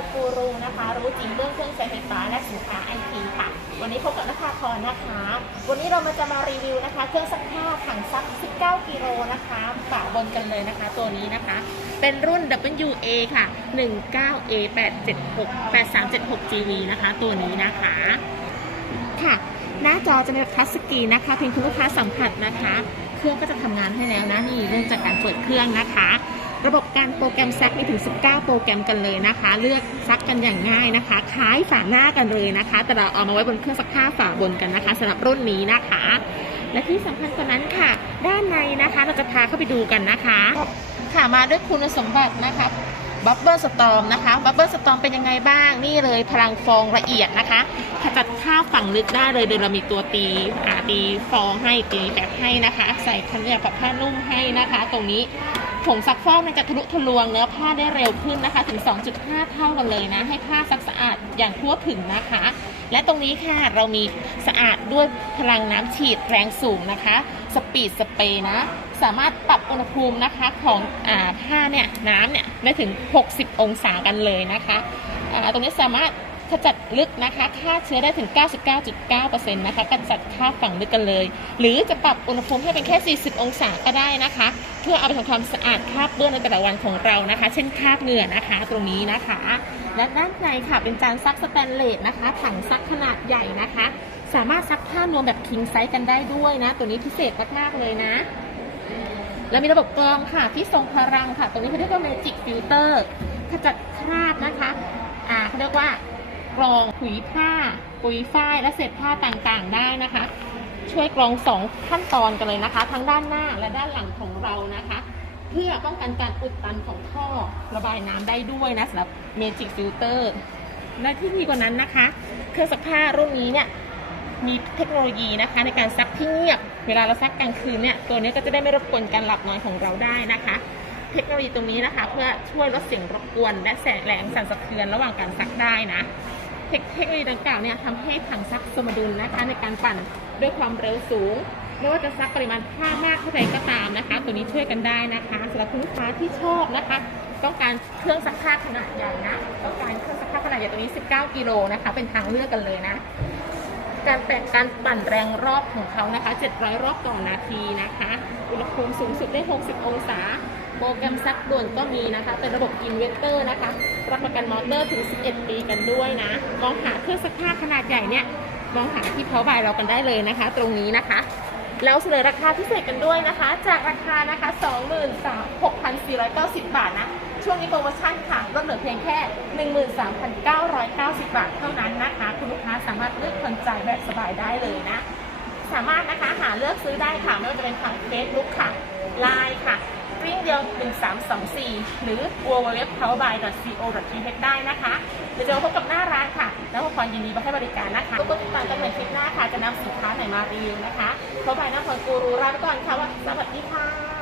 อยกูรูนะคะ รู้จริงเรื่องเครื่องใช้ไฟฟ้าและสินค้าไอทีค่ะ วันนี้พบกับนภาพรนะคะ วันนี้เรามาจะมารีวิวนะคะ เครื่องซักผ้าถังซัก 19 กิโลนะคะฝาบนกันเลยนะคะ ตัวนี้นะคะ เป็นรุ่น WA ค่ะ 19A 876 8376 GV นะคะ ตัวนี้นะคะ ค่ะ หน้าจอจะเป็นแบบทัชสกรีนนะคะเพียงคุณลูกค้าสัมผัสนะคะ เครื่องก็จะทำงานให้แล้วนะนี่เริ่มจากการเปิดเครื่องนะคะ ระบบการโปรแกรมซักมีถึง 19 โปรแกรมกันเลยนะคะ เลือกซักกันอย่างง่ายนะคะ คล้ายฝาหน้ากันเลยนะคะ แต่เราเอามาไว้บนเครื่องซักผ้าฝาบนกันนะคะสำหรับรุ่นนี้นะคะ และที่สำคัญกว่านั้นค่ะ ด้านในนะคะเราจะพาเข้าไปดูกันนะคะ ค่ะมาด้วยคุณสมบัตินะคะบับเบิลสตอมนะคะบับเบิลสตอมเป็นยังไงบ้างนี่เลยพลังฟองละเอียดนะคะขจัดข้าวฝั่งลึกได้เลยโดยเรามีตัวตีอ่าตีฟองให้ตีแบบให้นะคะ ใส่คันเรียกกับผ้านุ่มให้นะคะ ตรงนี้ ผงซักฟอกมันจะทะลุทะลวงเนื้อผ้าได้เร็วขึ้นนะคะ ถึง 2.5 เท่ากันเลยนะ ให้ผ้าซักสะอาดอย่างทั่วถึงนะคะ และตรงนี้ค่ะเรามีสะอาดด้วยพลังน้ำฉีดแรงสูงนะคะ สปีดสเปรย์นะ สามารถปรับอุณหภูมินะคะของอผ้าเนี่ยน้ำเนี่ยได้ถึง 60 องศากันเลยนะคะ ตรงนี้สามารถ ขจัดลึกนะคะฆ่าเชื้อได้ถึง 99.9%นะคะกำจัดค่าฝั่งลึกกันเลย หรือจะปรับอุณหภูมิให้เป็นแค่ 40 องศาก็ได้นะคะ เพื่อเอาไปทำความสะอาดคราบเปื้อนในแต่ละวันของเรานะคะ เช่นคราบเหงื่อนะคะตรงนี้นะคะ และด้านในค่ะเป็นจานซักสแตนเลสนะคะ ถังซักขนาดใหญ่นะคะ สามารถซักผ้านวมแบบคิงไซส์กันได้ด้วยนะ ตัวนี้พิเศษมากๆเลยนะแล้วมีระบบกรองค่ะที่ทรงพลังค่ะ ตรงนี้เขาเรียกว่า Magic Filter ขจัดคราบนะคะ อ่าเขาเรียกว่า รองขุยผ้าปุยฝ้ายและเศษผ้าต่างๆ ได้นะคะ ช่วยกรองสองขั้นตอนกันเลยนะคะ ทั้งด้านหน้าและด้านหลังของเรานะคะ เพื่อป้องกันการอุดตันของท่อระบายน้ำได้ด้วยนะสำหรับ Magic Filter และที่ดีกว่านั้นนะคะ เครื่องซักผ้ารุ่นนี้เนี่ยมีเทคโนโลยีนะคะในการซักที่เงียบ เวลาเราซักกลางคืนเนี่ยตัวนี้ก็จะได้ไม่รบกวนการหลับนอนของเราได้นะคะ เทคโนโลยีตรงนี้นะคะ เพื่อช่วยลดเสียงรบกวน และแสงแรงสั่นสะเทือนระหว่างการซักได้นะ เทคโนโลยีดังกล่าวเนี่ยทำให้ถังซักสมดุลนะคะในการปั่นด้วยความเร็วสูงไม่ว่าจะซักปริมาณผ้ามากเท่าไหร่ก็ตามนะคะ ตัวนี้ช่วยกันได้นะคะสำหรับคุณลูกค้าที่ชอบนะคะ ต้องการเครื่องซักผ้าขนาดใหญ่นะต้องการเครื่องซักผ้าขนาดใหญ่ตัวนี้ 19 กิโลนะคะ เป็นทางเลือกกันเลยนะ การแปะการปั่นแรงรอบของเขานะคะ 700 รอบต่อนาทีนะคะ อุณหภูมิสูงสุดได้ 60 องศา โปรแกรมซักด่วนก็มีนะคะ เป็นระบบอินเวอร์เตอร์นะคะ รับประกันมอเตอร์ถึง 11 ปีกันด้วยนะ มองหาเครื่องซักผ้าขนาดใหญ่เนี่ย มองหาที่เขาบายเรากันได้เลยนะคะ ตรงนี้นะคะแล้วเสนอราคาพิเศษกันด้วยนะคะ จากราคานะคะ 23,6,490 บาทนะ ช่วงนี้โปรโมชั่นค่ะลดเหลือเพียงแค่ 13,990 บาทเท่านั้นนะคะ คุณลูกค้าสามารถเลือกผ่อนจ่ายแบบสบายได้เลยนะ สามารถนะคะหาเลือกซื้อได้ค่ะไม่ว่าจะเป็นทาง Facebook ค่ะ Line ค่ะ ริ้งเดียว 1324 หรือ www.powerby.co.th ได้นะคะเดี๋ยวจะมาพบกับหน้าร้านค่ะ แล้วพรยินดีมาให้บริการนะคะก็ติดตามกันใหม่คลิปหน้าค่ะ จะนำสินค้าไหนมารีวิวนะคะเขาบายน้าพรกูรูลาไปก่อนค่ะว่าสวัสดีค่ะ